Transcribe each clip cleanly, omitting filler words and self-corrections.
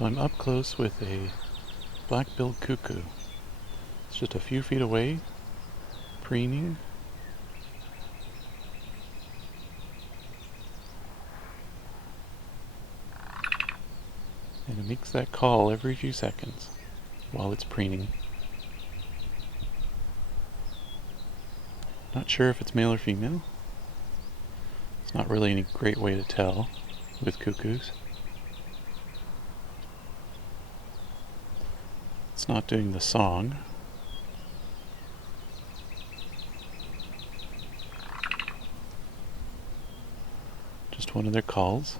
So I'm up close with a black-billed cuckoo. It's just a few feet away, preening. And it makes that call every few seconds while it's preening. Not sure if it's male or female. It's not really any great way to tell with cuckoos. It's not doing the song. Just one of their calls.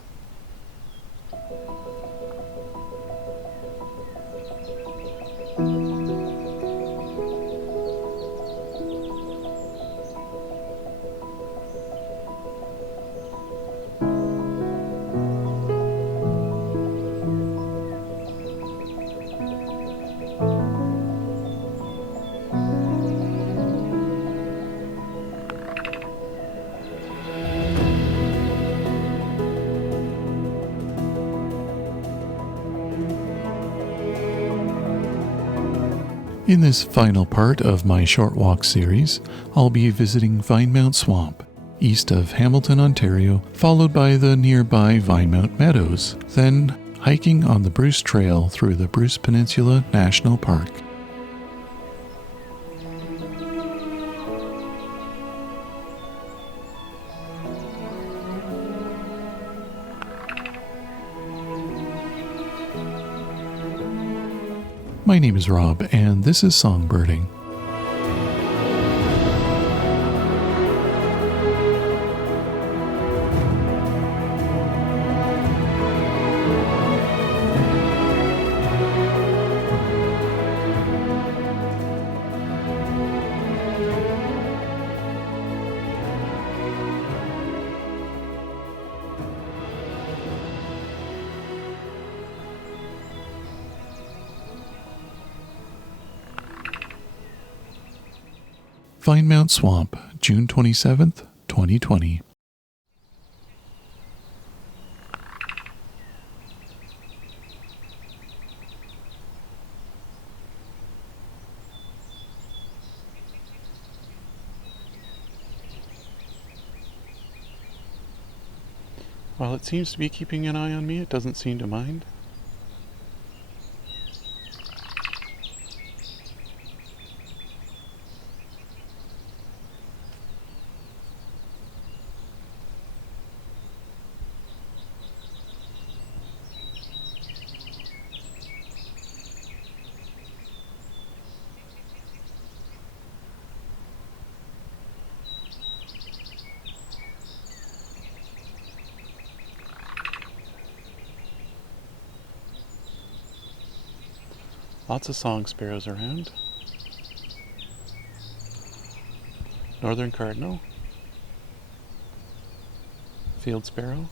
In this final part of my short walk series, I'll be visiting Vinemount Swamp, east of Hamilton, Ontario, followed by the nearby Vinemount Meadows, then hiking on the Bruce Trail through the Bruce Peninsula National Park. My name is Rob, and this is Songbirding. Vinemount Swamp, June 27th, 2020. While it seems to be keeping an eye on me, it doesn't seem to mind. Lots of song sparrows around. Northern cardinal. Field sparrow.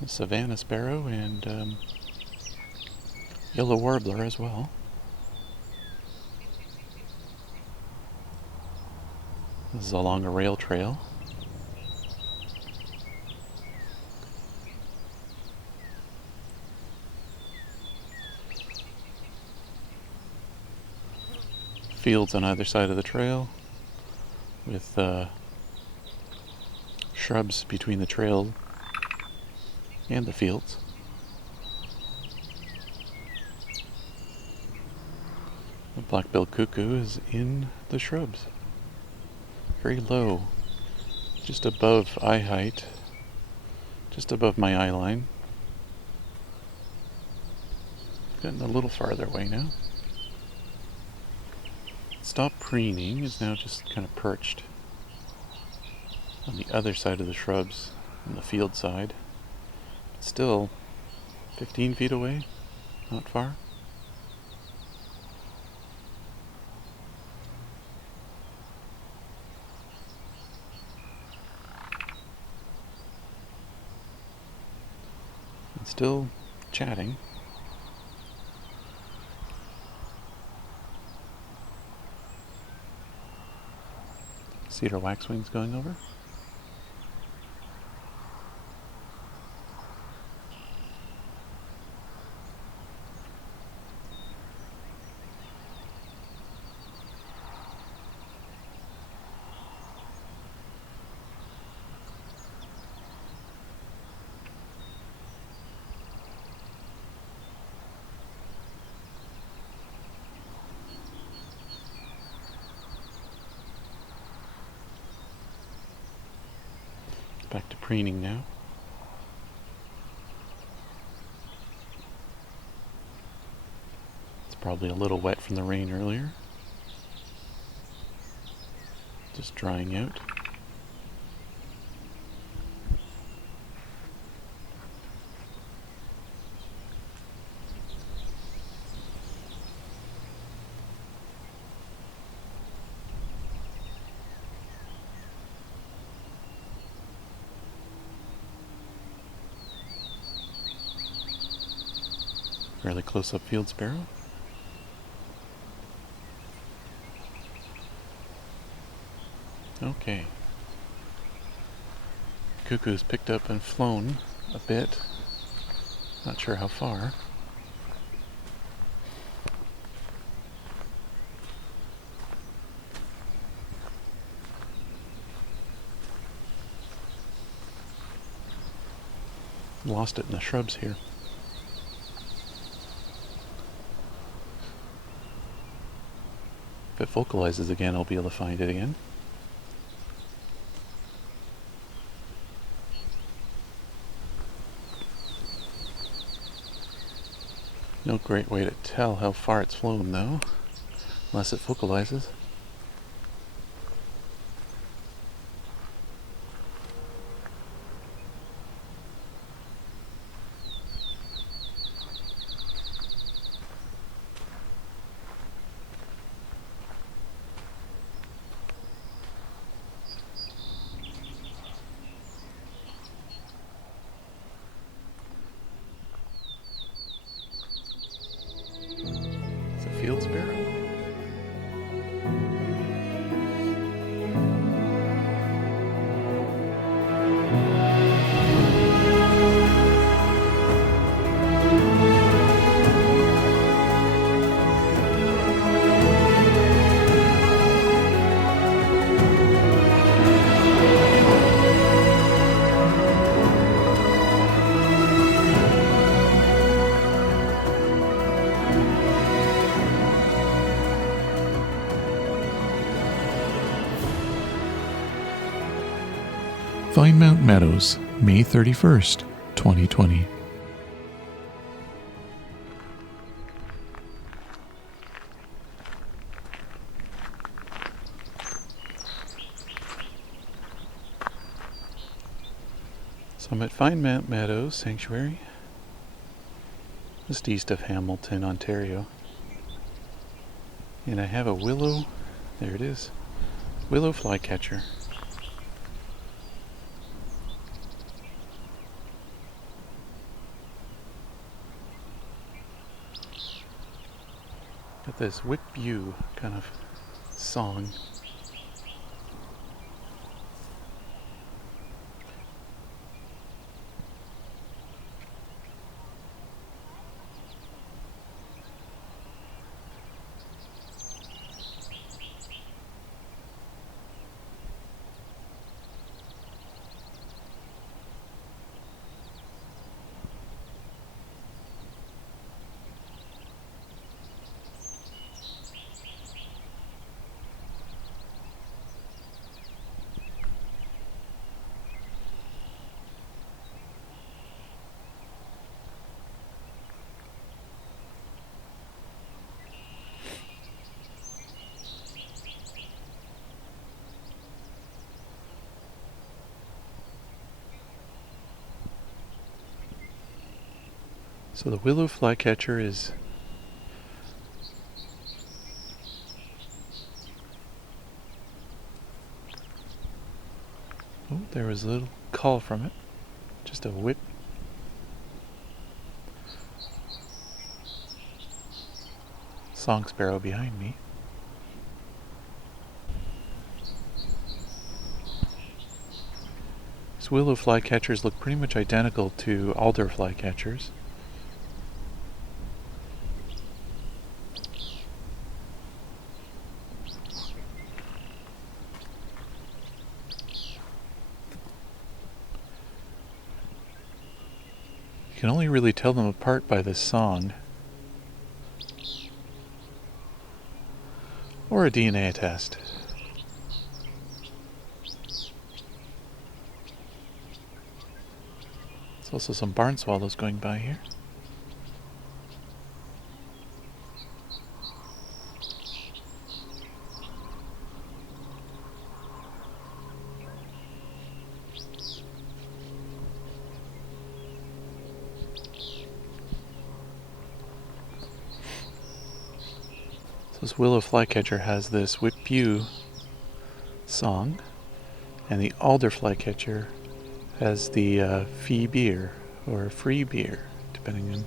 The Savannah sparrow and yellow warbler as well. This is along a rail trail. Fields on either side of the trail with shrubs between the trail and the fields. The black-billed cuckoo is in the shrubs, very low, just above eye height, just above my eye line. Getting a little farther away now. Stop preening, is now just kind of perched on the other side of the shrubs, on the field side. But still 15 feet away, not far. And still chatting. Cedar waxwings going over. Back to preening now. It's probably a little wet from the rain earlier. Just drying out. Fairly close-up field sparrow. Okay. Cuckoo's picked up and flown a bit. Not sure how far. Lost it in the shrubs here. If it vocalizes again, I'll be able to find it again. No great way to tell how far it's flown though, unless it vocalizes. Field sparrow. Vinemount Meadows, May 31st, 2020. So I'm at Vinemount Meadows Sanctuary, just east of Hamilton, Ontario. And I have a willow, there it is, willow flycatcher. Got this whip view kind of song. So the willow flycatcher is oh, there was a little call from it. Just a whip. Song sparrow behind me. These willow flycatchers look pretty much identical to alder flycatchers. You can only really tell them apart by this song, or a DNA test. There's also some barn swallows going by here. This willow flycatcher has this whip view song, and the alder flycatcher has the fee beer, or free beer, depending on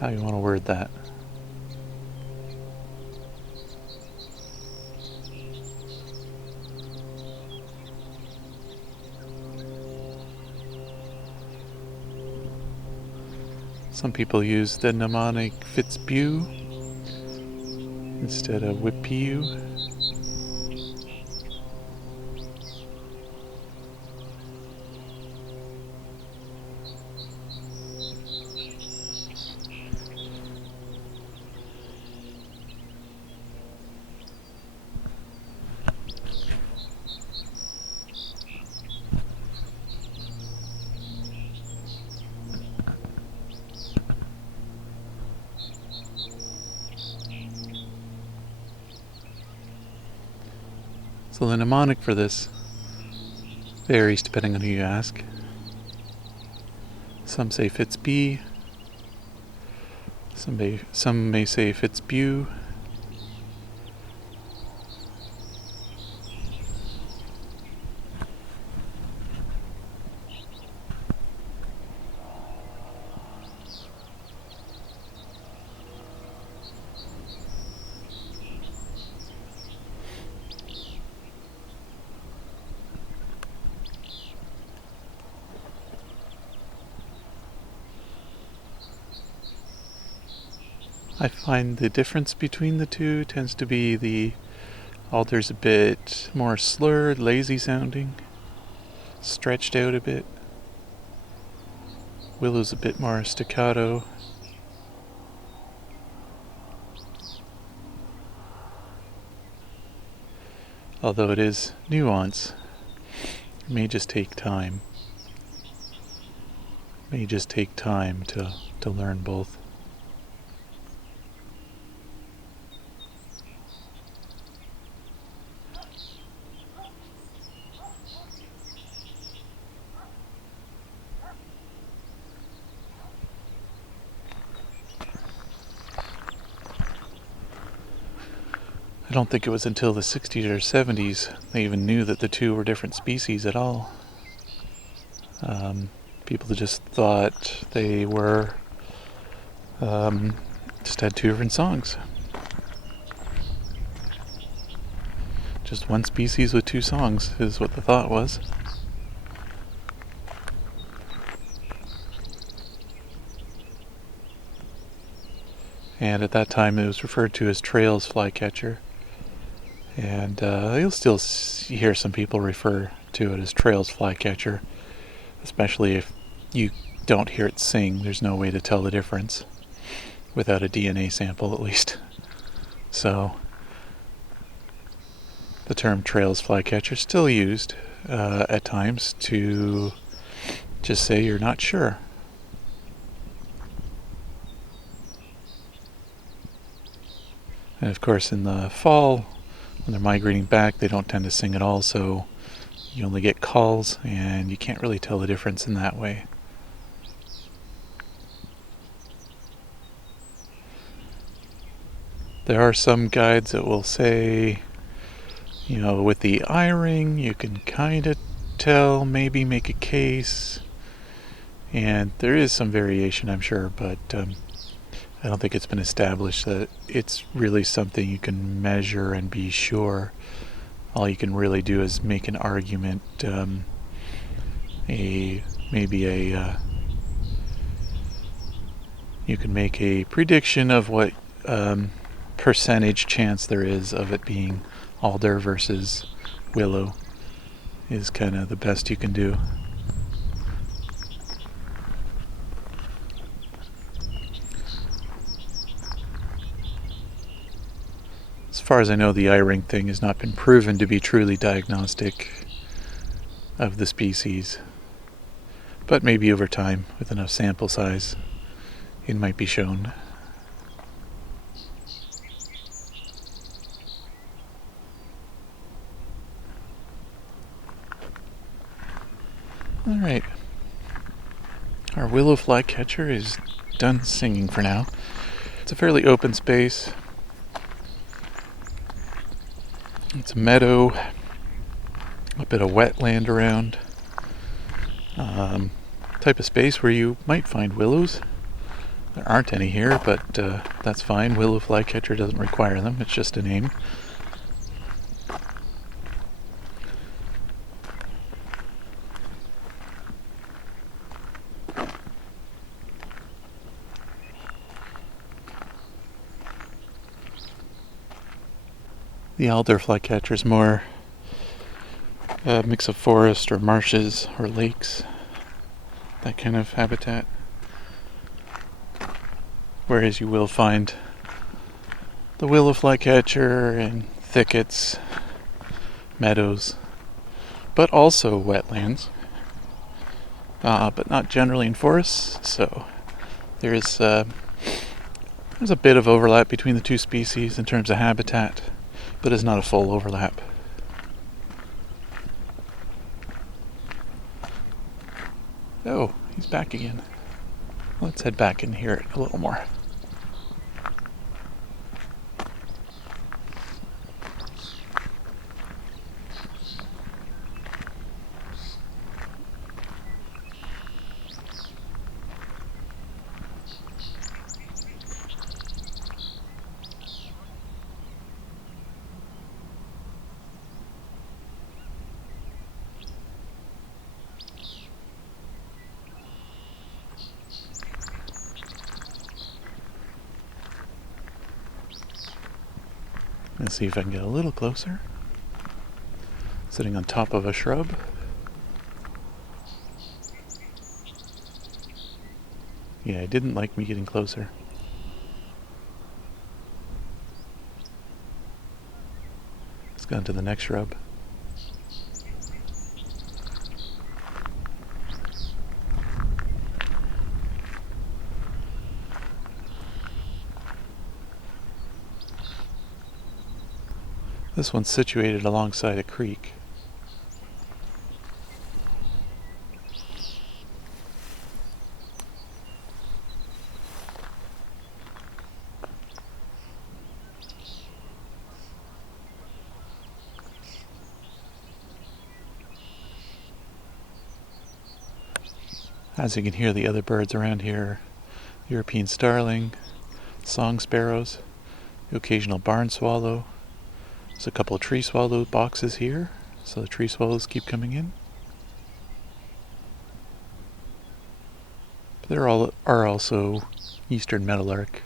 how you want to word that. Some people use the mnemonic Fitzbew instead of Whippew. So the mnemonic for this varies depending on who you ask. Some say Fitzbee, some may say Fitzbew. I find the difference between the two tends to be the alder's a bit more slurred, lazy sounding, stretched out a bit. Willow's a bit more staccato. Although it is nuance, it may just take time. It may just take time to learn both. I don't think it was until the 60s or 70s they even knew that the two were different species at all. People just thought they were, just had two different songs. Just one species with two songs is what the thought was. And at that time it was referred to as Trails flycatcher. And you'll still hear some people refer to it as Trails flycatcher, especially if you don't hear it sing. There's no way to tell the difference without a DNA sample, at least. So the term Trails flycatcher is still used at times to just say you're not sure. And of course in the fall, when they're migrating back, they don't tend to sing at all, so you only get calls, and you can't really tell the difference in that way. There are some guides that will say, with the I-ring, you can kind of tell, maybe make a case, and there is some variation, I'm sure, but I don't think it's been established that it's really something you can measure and be sure. All you can really do is make an argument you can make a prediction of what percentage chance there is of it being alder versus willow is kind of the best you can do. As far as I know, the eye-ring thing has not been proven to be truly diagnostic of the species, but maybe over time, with enough sample size, it might be shown. Alright, our willow flycatcher is done singing for now. It's a fairly open space. It's a meadow, a bit of wetland around. Type of space where you might find willows. There aren't any here, but that's fine. Willow flycatcher doesn't require them, it's just a name. The alder flycatcher is more a mix of forest or marshes or lakes, that kind of habitat. Whereas you will find the willow flycatcher in thickets, meadows, but also wetlands, but not generally in forests. So there's a bit of overlap between the two species in terms of habitat, but it's not a full overlap. Oh, he's back again. Let's head back and hear it a little more. Let's see if I can get a little closer. Sitting on top of a shrub. Yeah, it didn't like me getting closer. Let's go on to the next shrub. This one's situated alongside a creek. As you can hear, the other birds around here, European starling, song sparrows, the occasional barn swallow. There's a couple of tree swallow boxes here, so the tree swallows keep coming in. But there are also eastern meadowlark,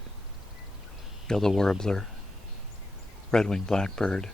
yellow warbler, red-winged blackbird.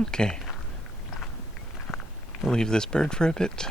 Okay. We'll leave this bird for a bit.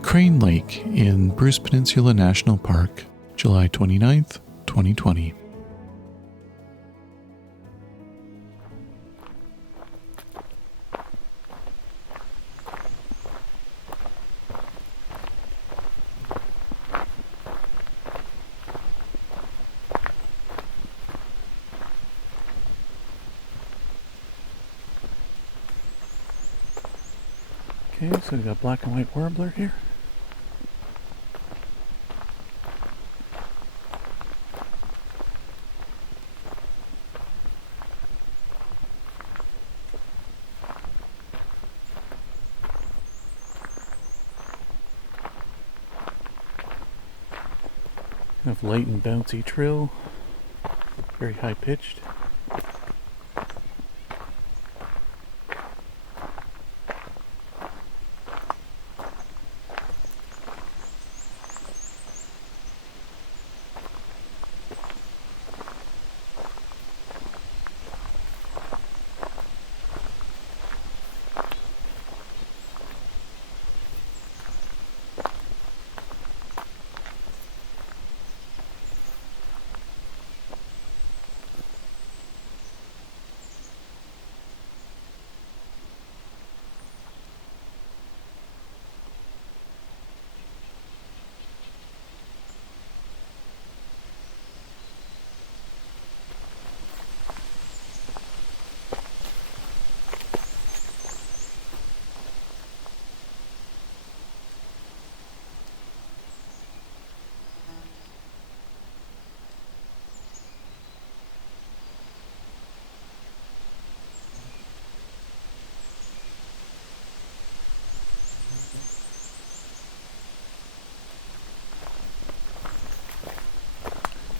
Crane Lake in Bruce Peninsula National Park, July 29th, 2020. Okay, so we've got black and white warbler here. Kind of light and bouncy trill, very high pitched.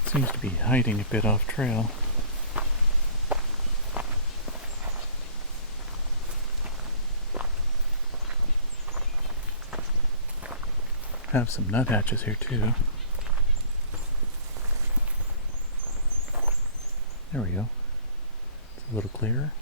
Seems to be hiding a bit off trail. Have some nuthatches here too. There we go. It's a little clearer.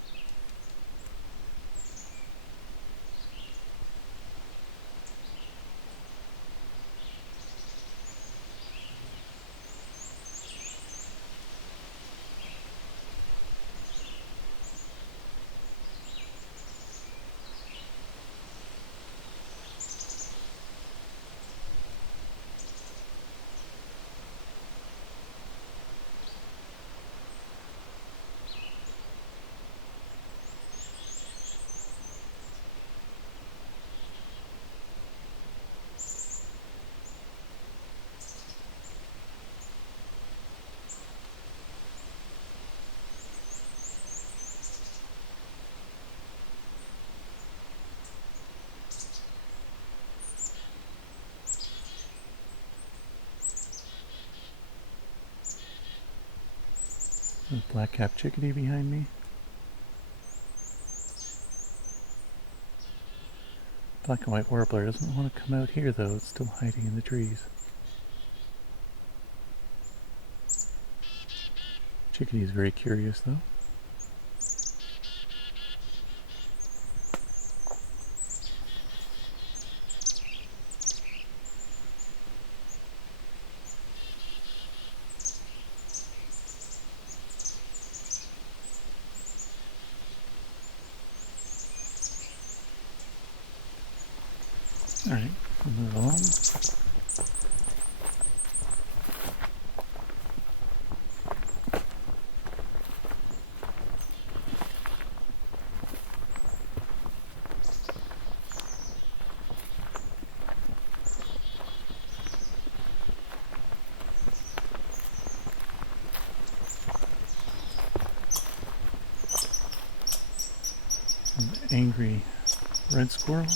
There's a black-capped chickadee behind me. Black and white warbler doesn't want to come out here though, it's still hiding in the trees. Chickadee is very curious though. Alright, we'll move along. angry red squirrel.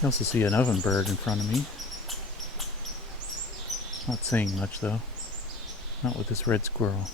I also see an oven bird in front of me. Not saying much though. Not with this red squirrel.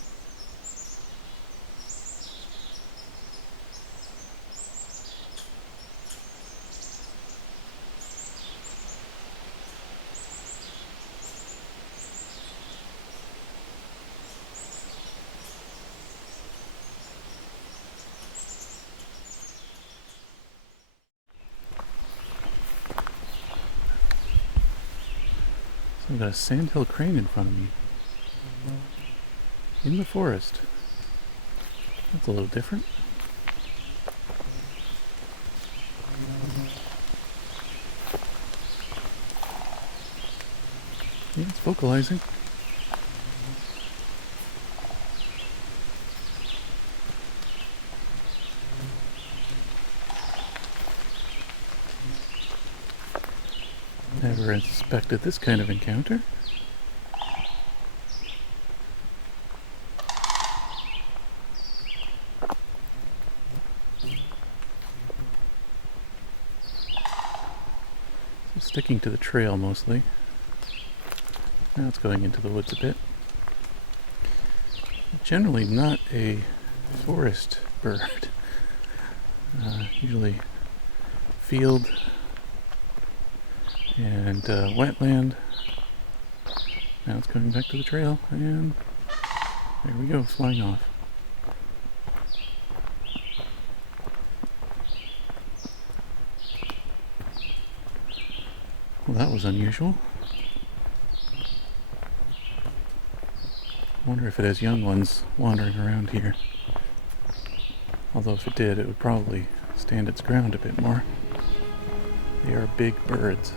So I've got a sandhill crane in front of me. In the forest. That's a little different. Yeah, it's vocalizing. Never expected this kind of encounter. Sticking to the trail mostly. Now it's going into the woods a bit. Generally not a forest bird. Usually field and wetland. Now it's coming back to the trail, and there we go, flying off. Well, that was unusual. I wonder if it has young ones wandering around here. Although if it did, it would probably stand its ground a bit more. They are big birds.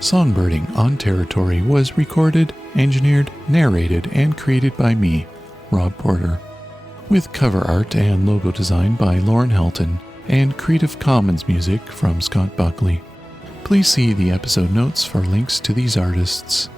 Songbirding on Territory was recorded, engineered, narrated, and created by me, Rob Porter, with cover art and logo design by Lauren Helton, and Creative Commons music from Scott Buckley. Please see the episode notes for links to these artists.